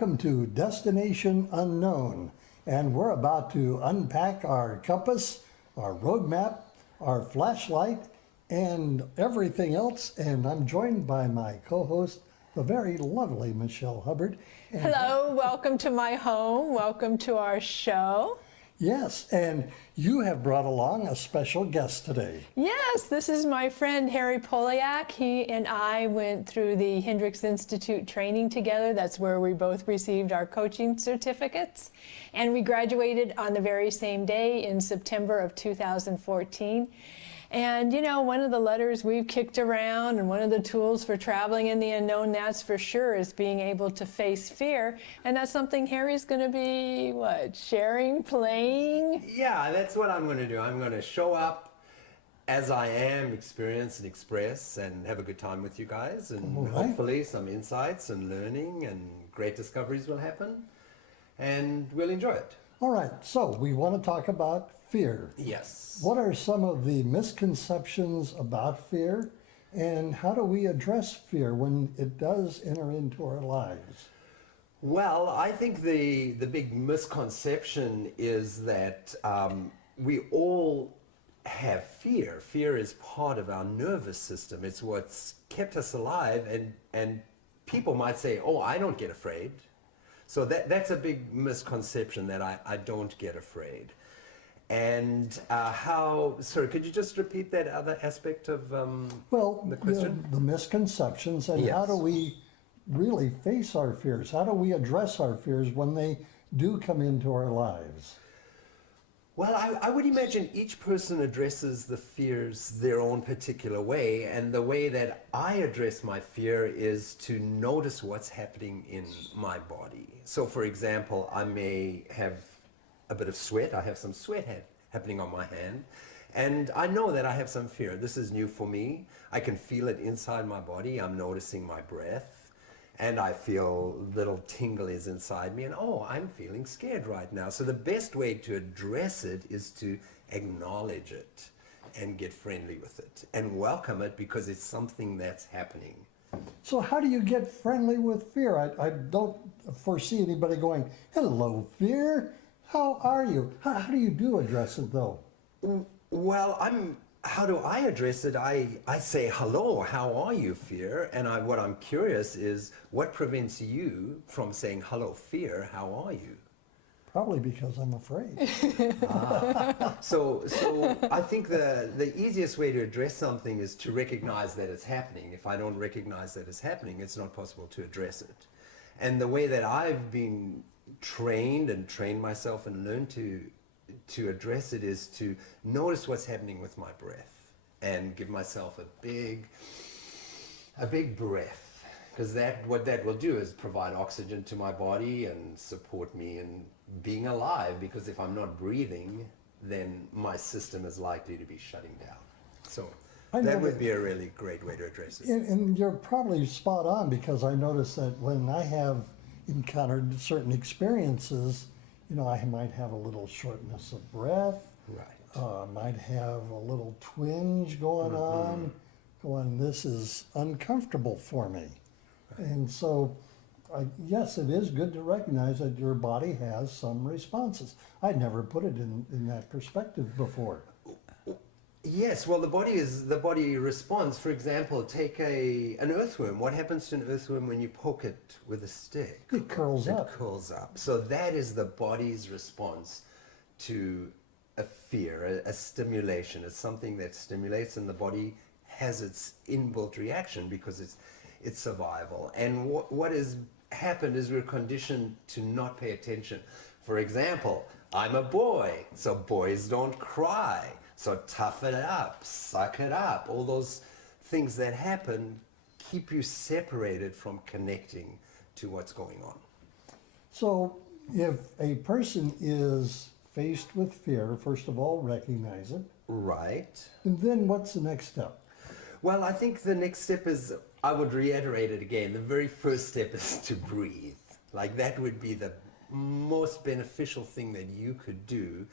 Welcome to Destination Unknown, and we're about to unpack our compass, our roadmap, our flashlight, and everything else. And I'm joined by my co-host, the very lovely Michelle Hubbard. And hello, welcome to my home. Welcome to our show. yes, and you have brought along a special guest today. Yes, this is my friend Harry Poliak. He and I went through the Hendricks Institute training together. That's where we both received our coaching certificates. And we graduated on the very same day in September of 2014. And you know, one of the letters we've kicked around and one of the tools for traveling in the unknown, that's for sure, is being able to face fear. And that's something Harry's going to be, sharing, playing? Yeah, that's what I'm going to do. I'm going to show up as I am, experience and express, and have a good time with you guys. And hopefully some insights and learning and great discoveries will happen. And we'll enjoy it. All right, so we want to talk about fear. Yes. What are some of the misconceptions about fear, and how do we address fear when it does enter into our lives? Well, I think the big misconception is that we all have fear. Fear is part of our nervous system. It's what's kept us alive, and people might say, oh, I don't get afraid. So that's a big misconception, that I don't get afraid. And sorry, could you just repeat that other aspect of the question? The misconceptions, and Yes. how do we really face our fears? How do we address our fears when they do come into our lives? Well, I would imagine each person addresses the fears their own particular way, and the way that I address my fear is to notice what's happening in my body. So, for example, I may have a bit of sweat. I have some sweat happening on my hand, and I know that I have some fear. This is new for me. I can feel it inside my body. I'm noticing my breath. And I feel little tinglies inside me, and oh, I'm feeling scared right now. So the best way to address it is to acknowledge it and get friendly with it and welcome it, because it's something that's happening. So how do you get friendly with fear? I don't foresee anybody going, hello, fear. How are you? How do you address it, though? Well, how do I address it? I say, hello, how are you, fear? And what I'm curious is, what prevents you from saying, hello, fear, how are you? Probably because I'm afraid. So I think the easiest way to address something is to recognize that it's happening. If I don't recognize that it's happening, it's not possible to address it. And the way that I've been trained myself and learned to address it is to notice what's happening with my breath and give myself a big breath, because what that will do is provide oxygen to my body and support me in being alive, because if I'm not breathing, then my system is likely to be shutting down. So that would be a really great way to address it. And you're probably spot on, because I notice that when I have encountered certain experiences, you know, I might have a little shortness of breath. Right. Might have a little twinge going on, this is uncomfortable for me. Right. And so, yes, it is good to recognize that your body has some responses. I'd never put it in that perspective before. Yes, well, the body responds. For example, take an earthworm. What happens to an earthworm when you poke it with a stick? It curls up. It curls up. So that is the body's response to a fear, a stimulation. It's something that stimulates, and the body has its inbuilt reaction because it's survival. And what has happened is we're conditioned to not pay attention. For example, I'm a boy, so boys don't cry. So tough it up, suck it up. All those things that happen keep you separated from connecting to what's going on. So if a person is faced with fear, first of all, recognize it. Right. And then what's the next step? Well, I think the next step is, I would reiterate it again, the very first step is to breathe. Like, that would be the most beneficial thing that you could do,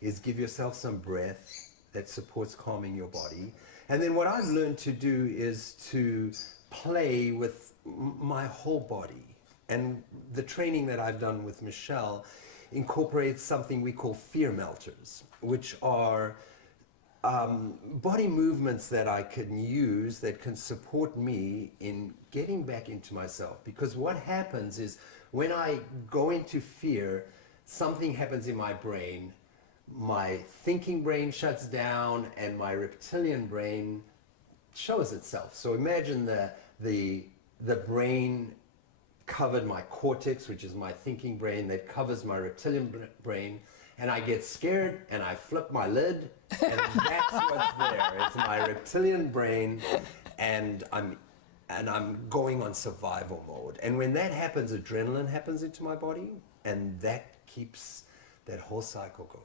is give yourself some breath that supports calming your body. And then what I've learned to do is to play with my whole body. And the training that I've done with Michelle incorporates something we call fear melters, which are body movements that I can use that can support me in getting back into myself. Because what happens is when I go into fear, something happens in my brain. My thinking brain shuts down and my reptilian brain shows itself. So imagine the brain covered my cortex, which is my thinking brain, that covers my reptilian brain, and I get scared and I flip my lid, and that's what's there. It's my reptilian brain, and I'm going on survival mode. And when that happens, adrenaline happens into my body, and that keeps that whole cycle going.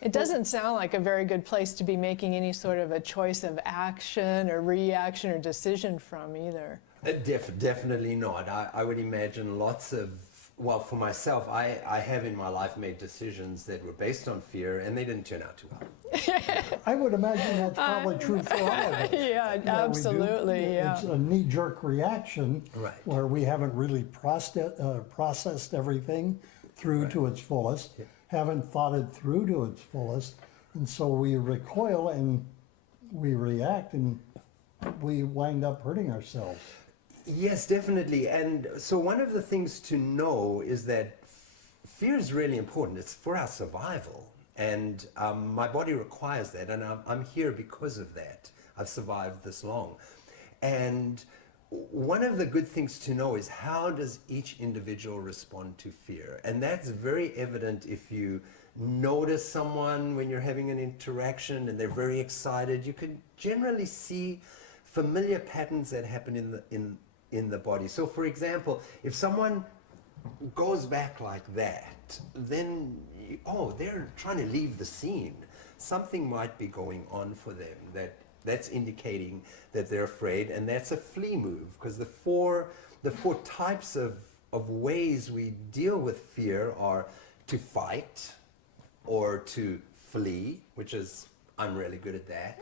It doesn't sound like a very good place to be making any sort of a choice of action or reaction or decision from either. Definitely not. I would imagine lots of, well, for myself, I have in my life made decisions that were based on fear, and they didn't turn out too well. I would imagine that's probably true for all of us. Yeah, We do. absolutely, yeah. It's a knee-jerk reaction Right. where we haven't really processed everything through to its fullest, haven't thought it through to its fullest, and so we recoil and we react and we wind up hurting ourselves. Yes, definitely. And so one of the things to know is that fear is really important. It's for our survival. And my body requires that. And I'm here because of that. I've survived this long. And one of the good things to know is how does each individual respond to fear? And that's very evident if you notice someone when you're having an interaction and they're very excited. You can generally see familiar patterns that happen in the body. So for example, if someone goes back like that, then, they're trying to leave the scene. Something might be going on for them that's indicating that they're afraid, and that's a flee move, because the four types of ways we deal with fear are to fight or to flee, which is, I'm really good at that,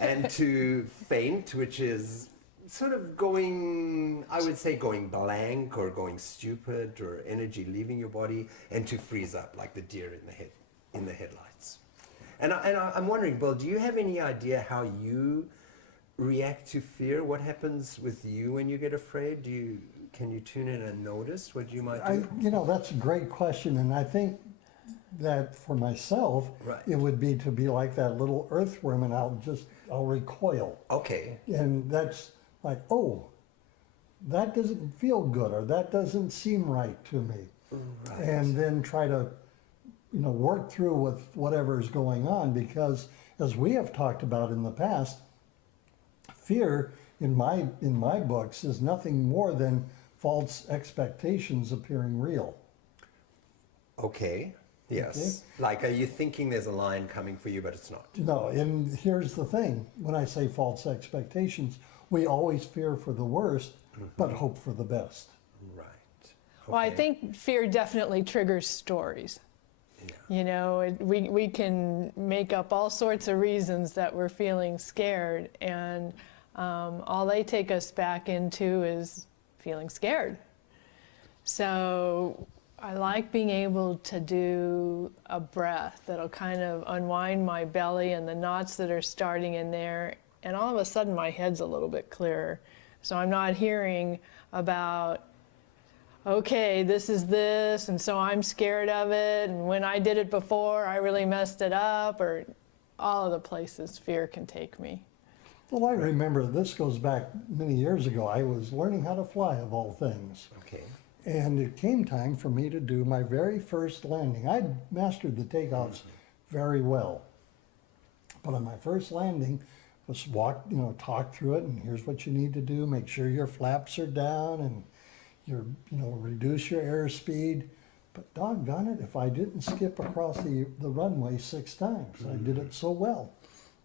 and to faint, which is sort of going blank or going stupid or energy leaving your body, and to freeze up like the deer in the headlights. And I'm wondering, Bill, do you have any idea how you react to fear? What happens with you when you get afraid? Can you tune in and notice what you might do? That's a great question, and I think that for myself, Right. it would be to be like that little earthworm, and I'll recoil. Okay. And that's like, oh, that doesn't feel good, or that doesn't seem right to me. Right. And then try to, work through with whatever's going on, because as we have talked about in the past, fear in my books is nothing more than false expectations appearing real. Okay. Yes. Like, are you thinking there's a lion coming for you, but it's not? No, and here's the thing. When I say false expectations, we always fear for the worst, but hope for the best. Right. Well, I Okay. think fear definitely triggers stories. Yeah. We can make up all sorts of reasons that we're feeling scared, and all they take us back into is feeling scared. So I like being able to do a breath that'll kind of unwind my belly and the knots that are starting in there, and all of a sudden my head's a little bit clearer. So I'm not hearing about, okay, this is this, and so I'm scared of it, and when I did it before, I really messed it up, or all of the places fear can take me. Well, I remember this goes back many years ago. I was learning how to fly, of all things. Okay. And it came time for me to do my very first landing. I'd mastered the takeoffs very well. But on my first landing, was talk through it, and here's what you need to do. Make sure your flaps are down, and reduce your airspeed. But doggone it, if I didn't skip across the runway 6 times, I did it so well.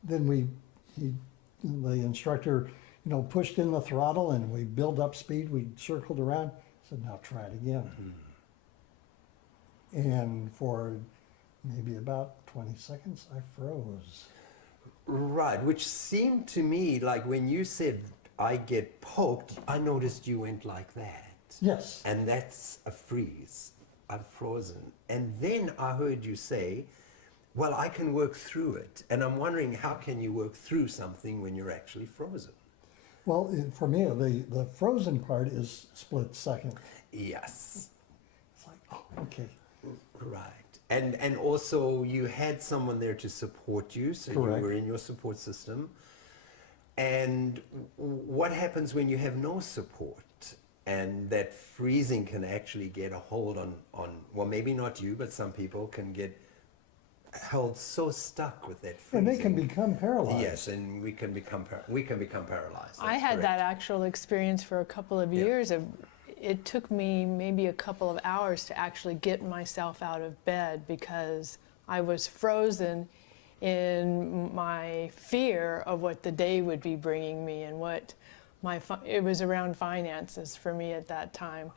Then the instructor, pushed in the throttle, and we built up speed. We circled around. Said, now try it again. And for maybe about 20 seconds, I froze. Right, which seemed to me like when you said I get poked, I noticed you went like that. Yes. And that's a freeze. I'm frozen. And then I heard you say, well, I can work through it. And I'm wondering, how can you work through something when you're actually frozen? Well, for me, the frozen part is split second. Yes. It's like, oh, okay. Right. And also you had someone there to support you, so Correct. you were in your support system. And what happens when you have no support? And that freezing can actually get a hold on, well, maybe not you, but some people can get held so stuck with that freezing. And they can become paralyzed. Yes, and we can become paralyzed. I That's had that correct. actual experience for a couple of Yeah. years. It took me maybe a couple of hours to actually get myself out of bed because I was frozen in my fear of what the day would be bringing me and what it was around finances for me at that time.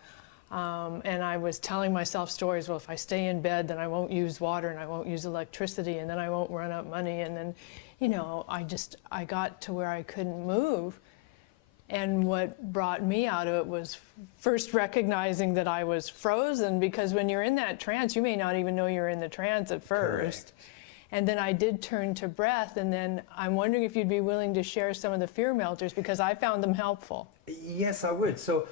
And I was telling myself stories, well, if I stay in bed, then I won't use water and I won't use electricity and then I won't run up money. And then, I got to where I couldn't move. And what brought me out of it was first recognizing that I was frozen, because when you're in that trance, you may not even know you're in the trance at first. Correct. And then I did turn to breath, and then I'm wondering if you'd be willing to share some of the fear melters, because I found them helpful. Yes, I would. So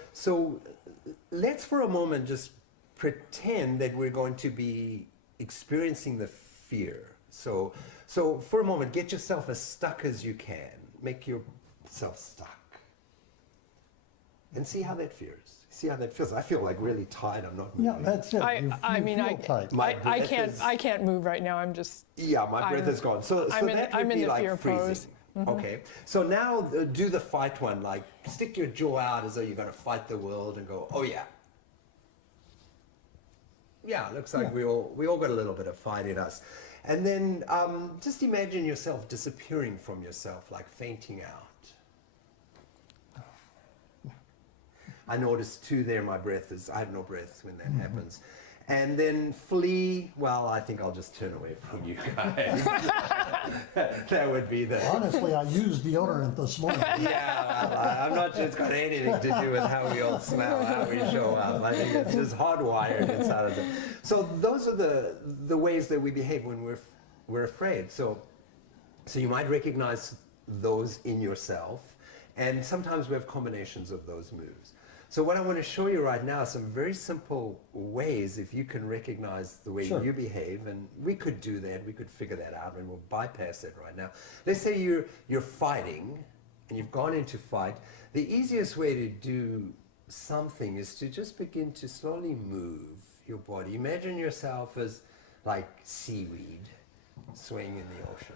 let's for a moment just pretend that we're going to be experiencing the fear. So for a moment, get yourself as stuck as you can. Make yourself stuck. And see how that feels. See how that feels. I feel like really tight. I'm not moving. Yeah, that's it. You feel tight. My breath I can't move right now. I'm just. Yeah, my breath is gone. So I'm that would in be the like fear freezing. pose. Okay. So now do the fight one. Like stick your jaw out as though you're going to fight the world and go, oh yeah. Yeah, looks like we all got a little bit of fight in us. And then just imagine yourself disappearing from yourself, like fainting out. I noticed too there I have no breath when that happens. And then flee, well, I think I'll just turn away from you guys. That would be the... Honestly, I used deodorant this morning. Yeah, I'm not sure it's got anything to do with how we all smell, how we show up. I think it's just hardwired inside of it. So those are the ways that we behave when we're afraid. So you might recognize those in yourself, and sometimes we have combinations of those moves. So what I want to show you right now are some very simple ways if you can recognize the way Sure. you behave, and we could do that, we could figure that out, and we'll bypass that right now. Let's say you're fighting, and you've gone into fight. The easiest way to do something is to just begin to slowly move your body. Imagine yourself as like seaweed swaying in the ocean.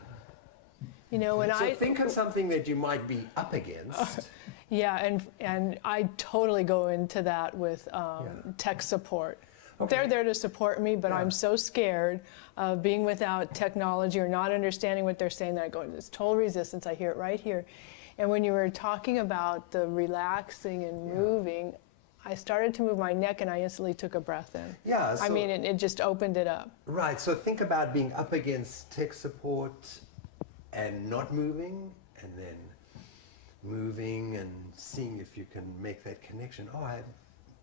When So think of something that you might be up against. Yeah, and I totally go into that with tech support. Okay. They're there to support me, but Yeah. I'm so scared of being without technology or not understanding what they're saying that I go into this total resistance. I hear it right here. And when you were talking about the relaxing and moving, I started to move my neck and I instantly took a breath in. Yeah, I so- mean, it just opened it up. Right, so think about being up against tech support and not moving, and then moving and seeing if you can make that connection. Oh, I have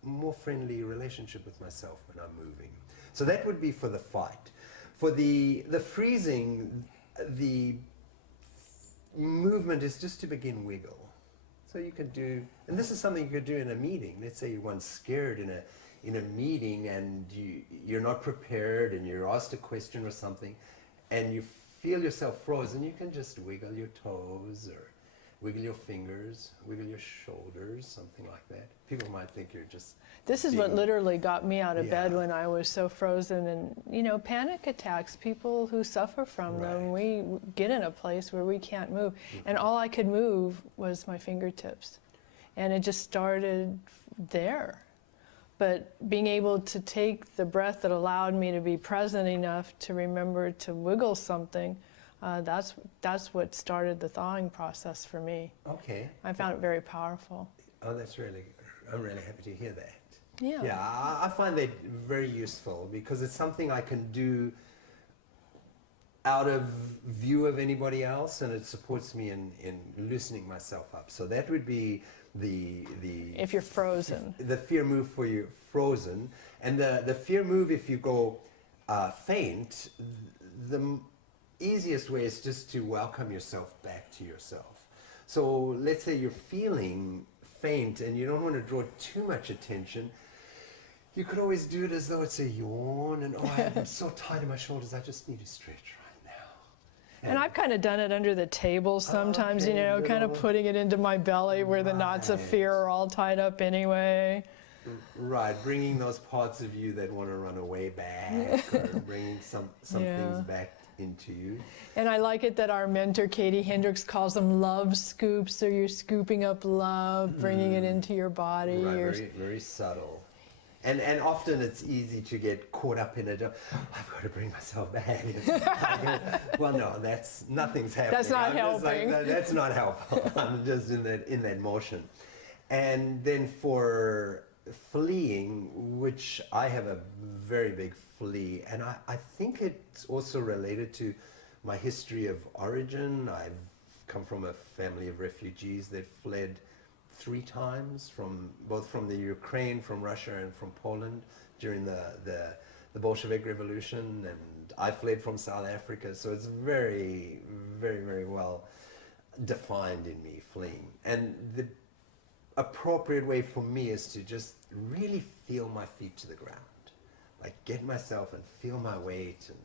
a more friendly relationship with myself when I'm moving. So that would be for the fight. For the freezing, the movement is just to begin wiggle. So you can do, and this is something you could do in a meeting. Let's say you're once scared in a meeting and you're not prepared and you're asked a question or something and you feel yourself frozen, you can just wiggle your toes or wiggle your fingers, wiggle your shoulders, something like that. People might think you're just... This is what being- literally got me out of bed Yeah. when I was so frozen. And, panic attacks, people who suffer from them, we get in a place where we can't move. And all I could move was my fingertips. And it just started there. But being able to take the breath that allowed me to be present enough to remember to wiggle something, that's what started the thawing process for me. Okay. I found it very powerful. Oh, I'm really happy to hear that. Yeah. Yeah, I find that very useful because it's something I can do out of view of anybody else, and it supports me in loosening myself up. So that would be If you're frozen. The fear move for you frozen, and the fear move if you go faint. The easiest way is just to welcome yourself back to yourself. So let's say you're feeling faint and you don't want to draw too much attention. You could always do it as though it's a yawn and, oh, I'm so tight in my shoulders, I just need to stretch right now. And I've kind of done it under the table sometimes, Okay, you know, kind of putting it into my belly where the knots of fear are all tied up anyway. Right, bringing those parts of you that want to run away back, or bringing some things back into you. And I like it that our mentor, Katie Hendricks, calls them love scoops. So you're scooping up love, bringing it into your body. Right, very, very subtle. And often it's easy to get caught up in it. I've got to bring myself back. Well, no, nothing's happening. That's not I'm just like, helping. that's not helpful. I'm just in that motion. And then for fleeing, which I have a very big flee, and I think it's also related to my history of origin. I've come from a family of refugees that fled 3 times both from the Ukraine, from Russia, and from Poland during the Bolshevik Revolution, and I fled from South Africa. So it's very, very, very well defined in me, fleeing. And the appropriate way for me is to just really feel my feet to the ground, like get myself and feel my weight and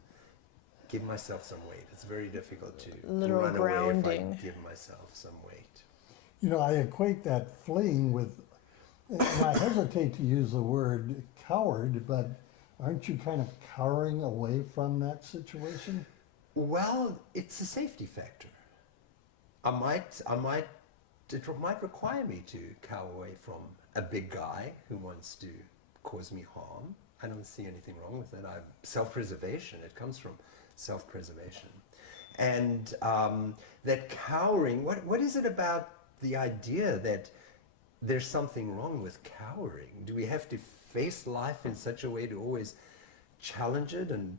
give myself some weight. It's very difficult to Literal run grounding. away if I give myself some weight. You know, I equate that fleeing with, and I hesitate to use the word coward, but aren't you kind of cowering away from that situation? Well, it's a safety factor. It might require me to cower away from a big guy who wants to cause me harm. I don't see anything wrong with it. Self-preservation, it comes from self-preservation. And that cowering, what is it about the idea that there's something wrong with cowering? Do we have to face life in such a way to always challenge it and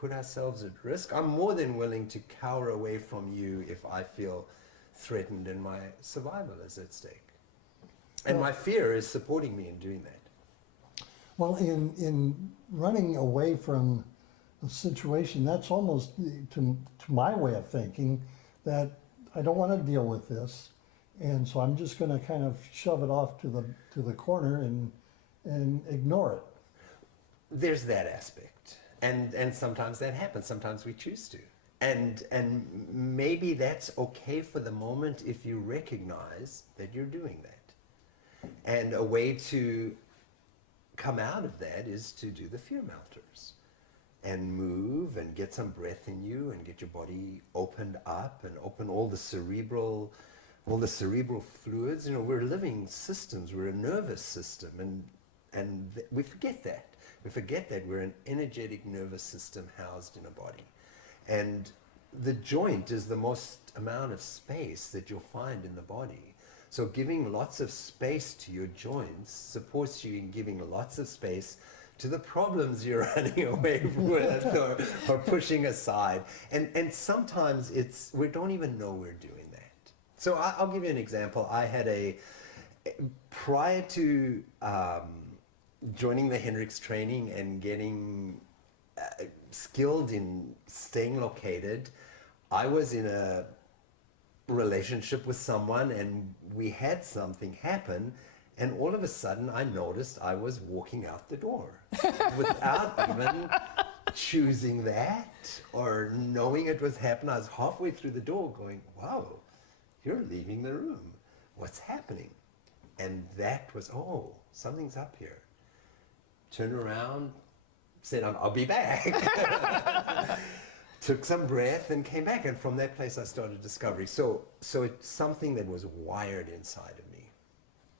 put ourselves at risk? I'm more than willing to cower away from you if I feel threatened and my survival is at stake. And my fear is supporting me in doing that. Well, in running away from a situation, that's almost, to my way of thinking, that I don't want to deal with this, and so I'm just going to kind of shove it off to the corner and ignore it. There's that aspect, and sometimes that happens. Sometimes we choose to, and maybe that's okay for the moment if you recognize that you're doing that. And a way to come out of that is to do the fear melters and move and get some breath in you and get your body opened up and open all the cerebral fluids. You know, we're living systems, we're a nervous system, and we forget that. We forget that we're an energetic nervous system housed in a body. And the joint is the most amount of space that you'll find in the body. So giving lots of space to your joints supports you in giving lots of space to the problems you're running away with or pushing aside. And sometimes we don't even know we're doing that. So I'll give you an example. I had prior to joining the Hendricks training and getting skilled in staying located, I was in a relationship with someone and we had something happen, and all of a sudden I noticed I was walking out the door without even choosing that or knowing it was happening. I was halfway through the door going, wow, you're leaving the room. What's happening? And that was, oh, something's up here. Turned around, said, I'll be back. Took some breath and came back, and from that place I started discovery. So it's something that was wired inside of me,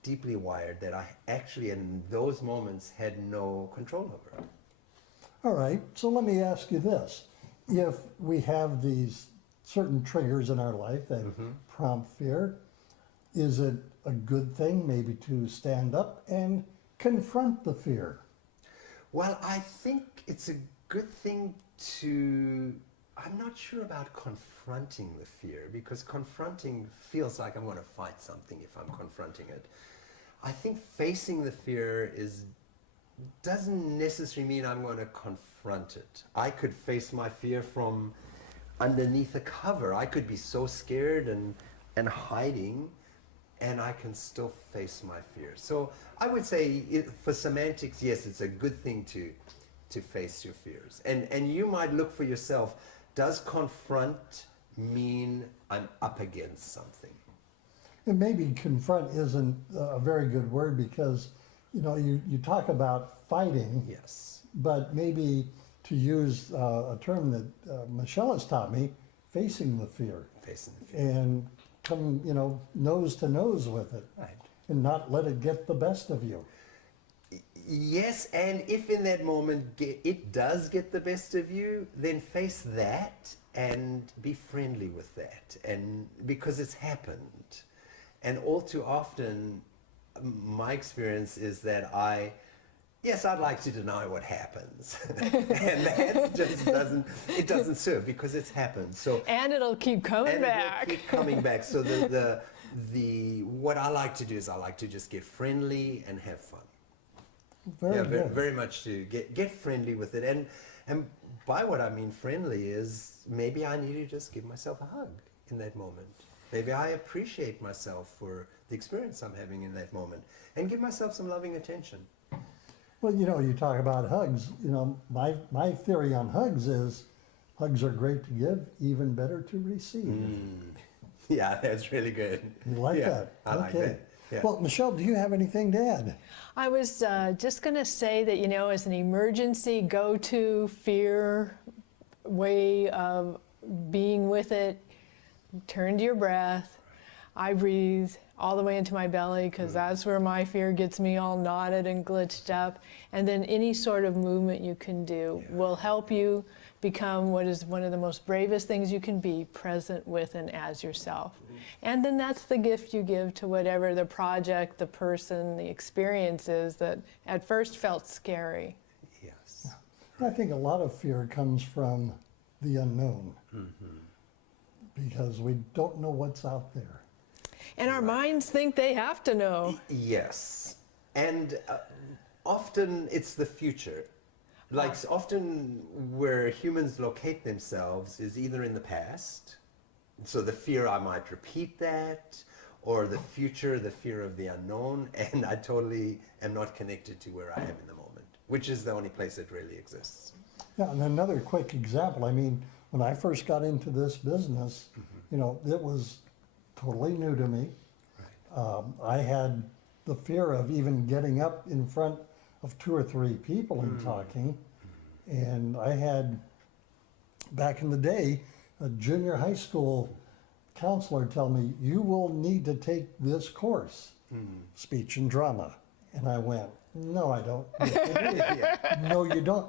deeply wired, that I actually in those moments had no control over. All right, so let me ask you this. If we have these certain triggers in our life that prompt fear, is it a good thing maybe to stand up and confront the fear? Well, I think it's a good thing to I'm not sure about confronting the fear, because confronting feels like I'm going to fight something if I'm confronting it. I think facing the fear doesn't necessarily mean I'm going to confront it. I could face my fear from underneath a cover. I could be so scared and hiding, and I can still face my fear. So I would say for semantics, yes, it's a good thing to face your fears. And you might look for yourself, does confront mean I'm up against something? And maybe confront isn't a very good word, because, you know, you talk about fighting, Yes. but maybe to use a term that Michelle has taught me, facing the fear. Facing the fear. And come, you know, nose to nose with it. Right. And not let it get the best of you. Yes, and if in that moment it does get the best of you, then face that and be friendly with that, and because it's happened. And all too often, my experience is that I'd like to deny what happens, and that just doesn't serve, because it's happened. So And it'll keep coming and back. it will keep coming back. So the what I like to do is I like to just get friendly and have fun. Very Very, good. very much to get friendly with it. And by what I mean friendly is maybe I need to just give myself a hug in that moment. Maybe I appreciate myself for the experience I'm having in that moment, and give myself some loving attention. Well, you know, you talk about hugs. You know, my theory on hugs is hugs are great to give, even better to receive. Yeah, that's really good. You like Yeah, that? I like that. Yeah. Well, Michelle, do you have anything to add? I was just going to say that, you know, as an emergency go-to fear way of being with it, turn to your breath. I breathe all the way into my belly, because that's where my fear gets me all knotted and glitched up. And then any sort of movement you can do will help you become what is one of the most bravest things you can be, present with and as yourself. And then that's the gift you give to whatever the project, the person, the experience is that at first felt scary. Yes. I think a lot of fear comes from the unknown, because we don't know what's out there. And our minds think they have to know. Yes. And often it's the future. Like often where humans locate themselves is either in the past, so the fear I might repeat that, or the future, the fear of the unknown, and I totally am not connected to where I am in the moment, which is the only place it really exists. Yeah, and another quick example. I mean, when I first got into this business, you know, it was totally new to me. I had the fear of even getting up in front of 2 or 3 people and talking. And I had, back in the day, a junior high school counselor tell me, you will need to take this course, speech and drama. And I went, no, I don't. No, you don't.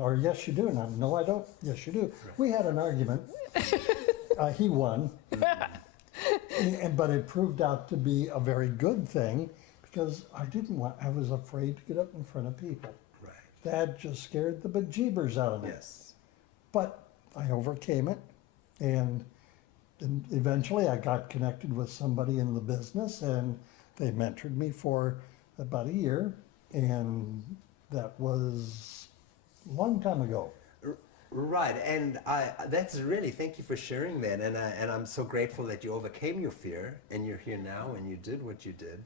Or yes, you do. And I, no, I don't. Yes, you do. We had an argument. He won. But it proved out to be a very good thing, because I was afraid to get up in front of people. Right. That just scared the bejeebers out of me. Yes. But I overcame it, and then eventually I got connected with somebody in the business, and they mentored me for about a year, and that was a long time ago. Right, and that's really, thank you for sharing that, and I'm so grateful that you overcame your fear, and you're here now, and you did what you did.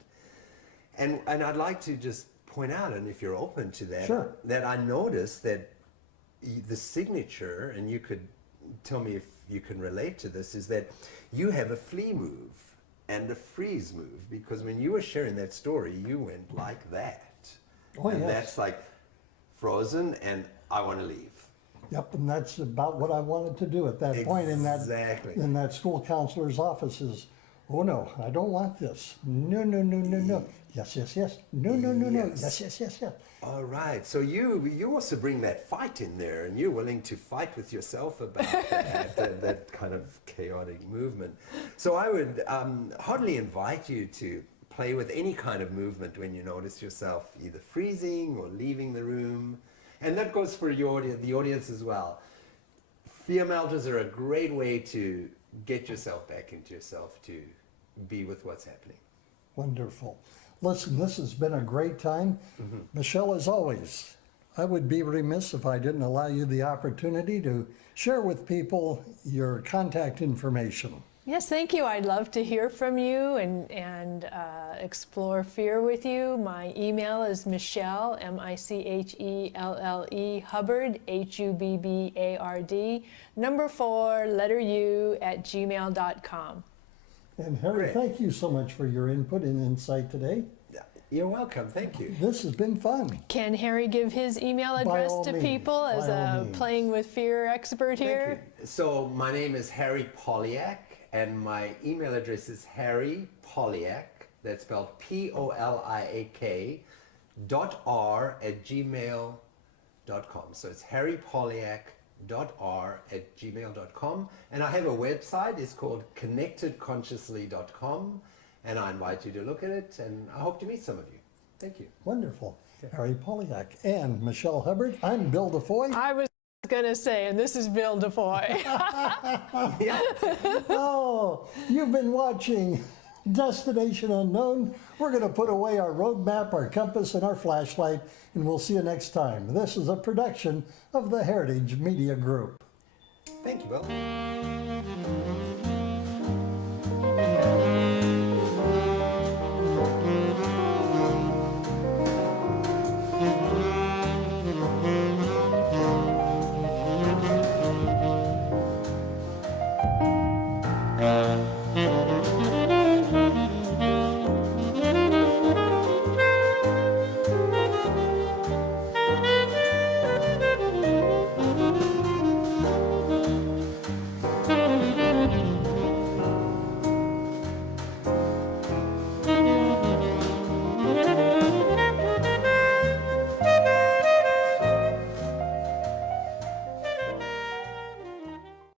And I'd like to just point out, and if you're open to that, Sure. that I noticed that the signature, and you could tell me if you can relate to this, is that you have a flee move and a freeze move, because when you were sharing that story, you went like that. Oh, and yes. that's like frozen, and I want to leave. Yep, and that's about what I wanted to do at that point Exactly. in that school counselor's office is, oh no, I don't want this. No, no, no, no, no. Yes, yes, yes. No, no, no, no. Yes. Yes, yes, yes, yes. All right. So you also bring that fight in there, and you're willing to fight with yourself about that kind of chaotic movement. So I would heartily invite you to play with any kind of movement when you notice yourself either freezing or leaving the room. And that goes for the audience as well. fear melters are a great way to get yourself back into yourself, to be with what's happening. Wonderful. Listen, this has been a great time. Michelle, as always, I would be remiss if I didn't allow you the opportunity to share with people your contact information. Yes, thank you. I'd love to hear from you and explore fear with you. My email is Michelle, Michelle, Hubbard, Hubbard, number 4, letter U, @gmail.com. And Harry, Great. thank you so much for your input and insight today. You're welcome. Thank you. This has been fun. Can Harry give his email address all to means, people as by all a means. playing with fear expert here? Thank you. So my name is Harry Poliak, and my email address is Harry Poliak. That's spelled Poliak .r@gmail.com. So it's harrypoliak.r@gmail.com. And I have a website. It's called connectedconsciously.com. And I invite you to look at it, and I hope to meet some of you. Thank you. Wonderful. Harry Poliak and Michelle Hubbard. I'm Bill DeFoi. I was going to say, and this is Bill DeFoi. Oh, you've been watching Destination Unknown. We're going to put away our roadmap, our compass, and our flashlight, and we'll see you next time. This is a production of the Heritage Media Group. Thank you, Bill. Mm-hmm.